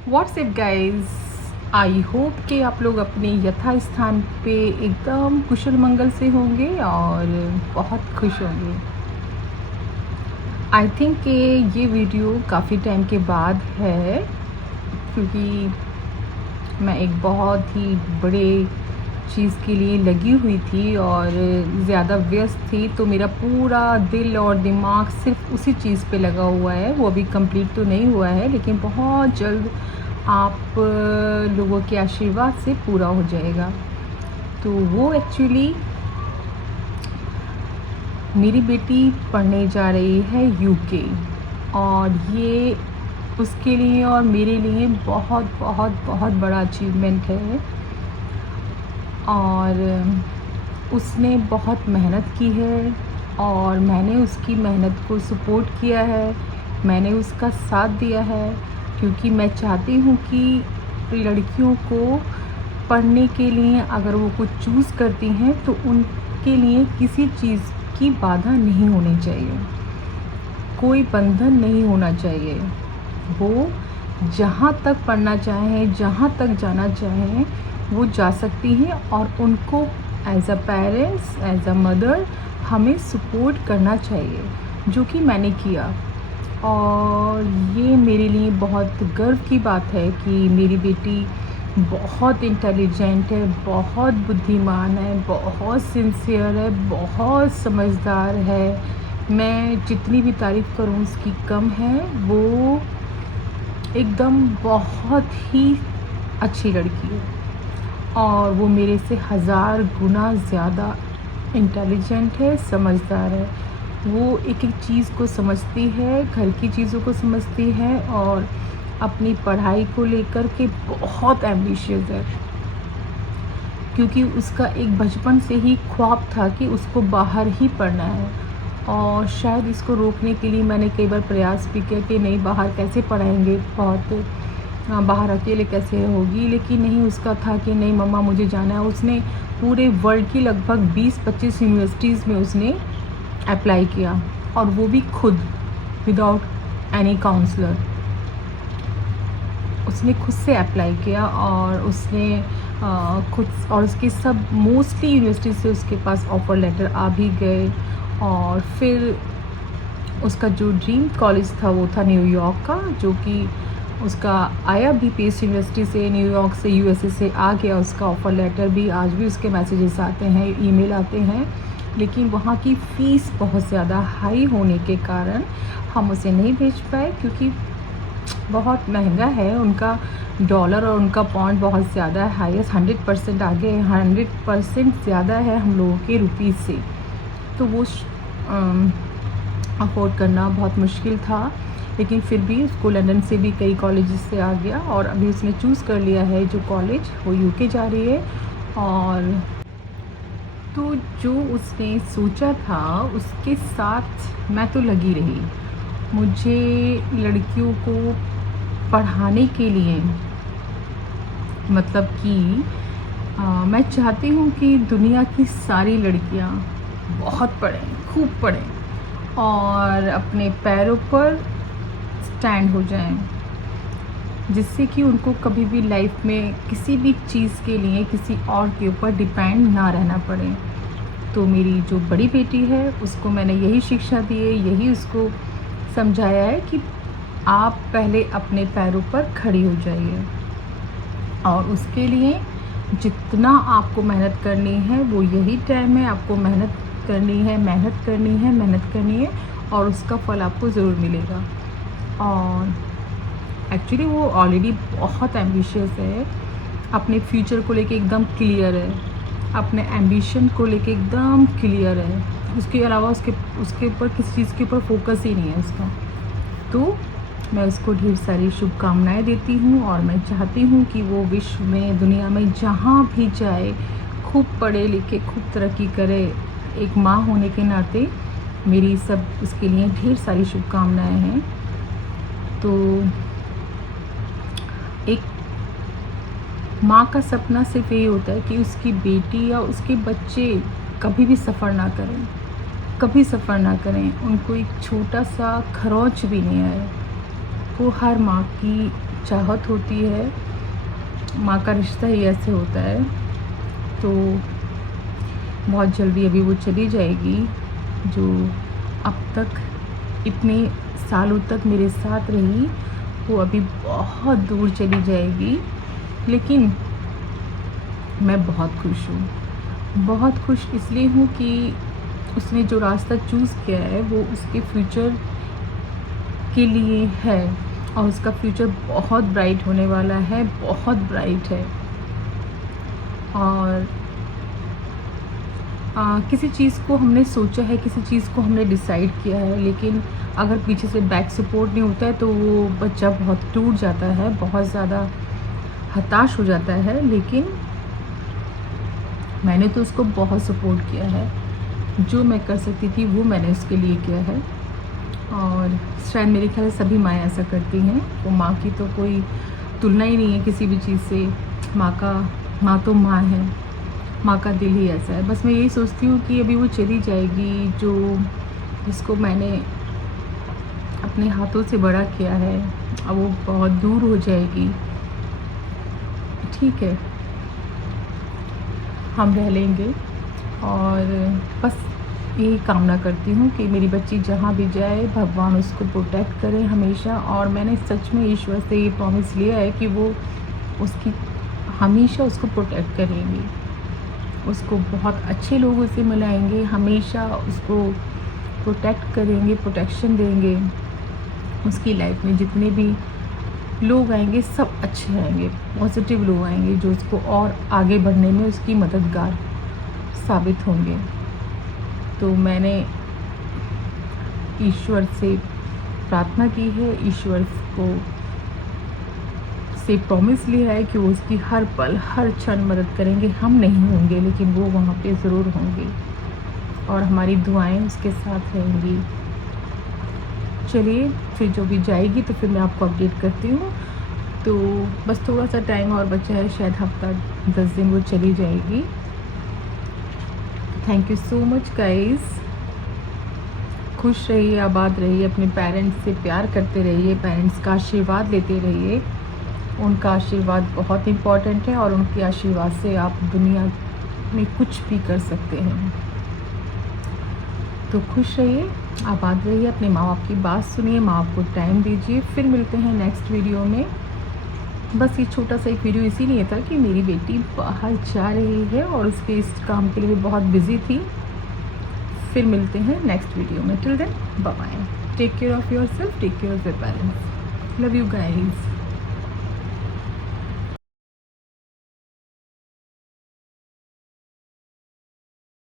WhatsApp guys, I hope कि आप लोग अपने यथा स्थान पे एकदम कुशल मंगल से होंगे और बहुत खुश होंगे। आई थिंक कि ये वीडियो काफ़ी टाइम के बाद है, क्योंकि मैं एक बहुत ही बड़े चीज़ के लिए लगी हुई थी और ज़्यादा व्यस्त थी, तो मेरा पूरा दिल और दिमाग सिर्फ उसी चीज़ पे लगा हुआ है। वो अभी कंप्लीट तो नहीं हुआ है, लेकिन बहुत जल्द आप लोगों के आशीर्वाद से पूरा हो जाएगा। तो वो एक्चुअली मेरी बेटी पढ़ने जा रही है यूके, और ये उसके लिए और मेरे लिए बहुत बहुत बहुत बड़ा अचीवमेंट है। और उसने बहुत मेहनत की है और मैंने उसकी मेहनत को सपोर्ट किया है, मैंने उसका साथ दिया है, क्योंकि मैं चाहती हूँ कि लड़कियों को पढ़ने के लिए अगर वो कुछ चूज़ करती हैं तो उनके लिए किसी चीज़ की बाधा नहीं होनी चाहिए, कोई बंधन नहीं होना चाहिए। वो जहाँ तक पढ़ना चाहें, जहाँ तक जाना चाहें, वो जा सकती हैं, और उनको as a parents, as a mother हमें सपोर्ट करना चाहिए, जो कि मैंने किया। और ये मेरे लिए बहुत गर्व की बात है कि मेरी बेटी बहुत इंटेलिजेंट है, बहुत बुद्धिमान है, बहुत सिंसियर है, बहुत समझदार है। मैं जितनी भी तारीफ़ करूँ उसकी कम है। वो एकदम बहुत ही अच्छी लड़की है, और वो मेरे से हज़ार गुना ज़्यादा इंटेलिजेंट है, समझदार है। वो एक-एक चीज़ को समझती है, घर की चीज़ों को समझती है, और अपनी पढ़ाई को लेकर के बहुत एम्बिशियस है, क्योंकि उसका एक बचपन से ही ख्वाब था कि उसको बाहर ही पढ़ना है। और शायद इसको रोकने के लिए मैंने कई बार प्रयास भी किया कि नहीं, बाहर कैसे पढ़ाएँगे, बहुत बाहर अकेले कैसे होगी, लेकिन नहीं, उसका था कि नहीं मम्मा मुझे जाना है। उसने पूरे वर्ल्ड की लगभग 20-25 यूनिवर्सिटीज़ में उसने अप्लाई किया, और वो भी खुद, विदाउट एनी काउंसलर। उसने खुद से अप्लाई किया, और उसने खुद, और उसके सब मोस्टली यूनिवर्सिटी से उसके पास ऑफ़र लेटर आ भी गए। और फिर उसका जो ड्रीम कॉलेज था वो था न्यूयॉर्क का, जो कि उसका आया भी पेस यूनिवर्सिटी से, न्यूयॉर्क से, यूएसए से आ गया उसका ऑफ़र लेटर भी। आज भी उसके मैसेजेस आते हैं, ईमेल आते हैं, लेकिन वहाँ की फ़ीस बहुत ज़्यादा हाई होने के कारण हम उसे नहीं भेज पाए, क्योंकि बहुत महंगा है उनका डॉलर, और उनका पॉइंट बहुत ज़्यादा है, हाईएस्ट 100% आगे है, 100% ज़्यादा है हम लोगों के रुपीज़ से। तो वो अफ़ोर्ड करना बहुत मुश्किल था, लेकिन फिर भी उसको लंदन से भी कई कॉलेजेस से आ गया, और अभी उसने चूज़ कर लिया है जो कॉलेज, वो यूके जा रही है। और तो जो उसने सोचा था उसके साथ मैं तो लगी रही। मुझे लड़कियों को पढ़ाने के लिए, मतलब कि मैं चाहती हूँ कि दुनिया की सारी लड़कियाँ बहुत पढ़ें, खूब पढ़ें, और अपने पैरों पर स्टैंड हो जाएं, जिससे कि उनको कभी भी लाइफ में किसी भी चीज़ के लिए किसी और के ऊपर डिपेंड ना रहना पड़े। तो मेरी जो बड़ी बेटी है उसको मैंने यही शिक्षा दी है, यही उसको समझाया है कि आप पहले अपने पैरों पर खड़ी हो जाइए, और उसके लिए जितना आपको मेहनत करनी है वो यही टाइम है। आपको मेहनत करनी है, मेहनत करनी है, मेहनत करनी है, और उसका फल आपको ज़रूर मिलेगा। और एक्चुअली वो ऑलरेडी बहुत एम्बिशियस है, अपने फ्यूचर को लेके एकदम क्लियर है, अपने एम्बिशन को लेके एकदम क्लियर है। उसके अलावा उसके ऊपर किसी चीज़ के ऊपर फोकस ही नहीं है उसका। तो मैं उसको ढेर सारी शुभकामनाएँ देती हूँ, और मैं चाहती हूँ कि वो विश्व में, दुनिया में जहाँ भी जाए, खूब पढ़े लिखे, खूब तरक्की करे। एक माँ होने के नाते मेरी सब उसके लिए ढेर सारी शुभकामनाएँ हैं। तो एक माँ का सपना सिर्फ यही होता है कि उसकी बेटी या उसके बच्चे कभी भी सफ़र ना करें, कभी सफ़र ना करें, उनको एक छोटा सा खरोंच भी नहीं आए। वो हर माँ की चाहत होती है, माँ का रिश्ता ही ऐसे होता है। तो बहुत जल्दी अभी वो चली जाएगी, जो अब तक इतने सालों तक मेरे साथ रही, वो अभी बहुत दूर चली जाएगी। लेकिन मैं बहुत खुश हूँ। बहुत खुश इसलिए हूँ कि उसने जो रास्ता चूज़ किया है वो उसके फ्यूचर के लिए है, और उसका फ्यूचर बहुत ब्राइट होने वाला है, बहुत ब्राइट है। और किसी चीज़ को हमने सोचा है, किसी चीज़ को हमने डिसाइड किया है, लेकिन अगर पीछे से बैक सपोर्ट नहीं होता है तो वो बच्चा बहुत टूट जाता है, बहुत ज़्यादा हताश हो जाता है। लेकिन मैंने तो उसको बहुत सपोर्ट किया है, जो मैं कर सकती थी वो मैंने उसके लिए किया है। और शायद मेरे ख्याल से सभी माएँ ऐसा करती हैं। वो माँ की तो कोई तुलना ही नहीं है किसी भी चीज़ से। माँ तो माँ है, माँ का दिल ही ऐसा है। बस मैं यही सोचती हूँ कि अभी वो चली जाएगी, जिसको मैंने अपने हाथों से बड़ा किया है, अब वो बहुत दूर हो जाएगी। ठीक है, हम रह लेंगे। और बस यही कामना करती हूँ कि मेरी बच्ची जहाँ भी जाए भगवान उसको प्रोटेक्ट करे हमेशा। और मैंने सच में ईश्वर से ये प्रॉमिस लिया है कि वो उसकी हमेशा उसको प्रोटेक्ट करेंगे, उसको बहुत अच्छे लोगों से मिलाएंगे, हमेशा उसको प्रोटेक्ट करेंगे, प्रोटेक्शन देंगे। उसकी लाइफ में जितने भी लोग आएंगे सब अच्छे आएंगे, पॉजिटिव लोग आएंगे, जो उसको और आगे बढ़ने में उसकी मददगार साबित होंगे। तो मैंने ईश्वर से प्रार्थना की है, ईश्वर को से प्रॉमिस लिया है कि वो उसकी हर पल हर क्षण मदद करेंगे। हम नहीं होंगे लेकिन वो वहाँ पे ज़रूर होंगे, और हमारी दुआएं उसके साथ रहेंगी। चलिए, फिर जो भी जाएगी तो फिर मैं आपको अपडेट करती हूँ। तो बस थोड़ा सा टाइम और बचा है, शायद हफ्ता 10 दिन वो चली जाएगी। Thank you so much guys. खुश रहिए, आबाद रहिए, अपने पेरेंट्स से प्यार करते रहिए, पेरेंट्स का आशीर्वाद लेते रहिए। उनका आशीर्वाद बहुत इम्पॉर्टेंट है, और उनके आशीर्वाद से आप दुनिया में कुछ भी कर सकते हैं। तो खुश रहिए, आबाद रहिए, अपने माँ बाप की बात सुनिए, माँ बाप को टाइम दीजिए। फिर मिलते हैं नेक्स्ट वीडियो में। बस ये छोटा सा एक वीडियो इसीलिए था कि मेरी बेटी बाहर जा रही है और उसके इस काम के लिए बहुत बिजी थी। फिर मिलते हैं नेक्स्ट वीडियो में। Till then bye bye, take care of yourself, take care of your parents, love you guys.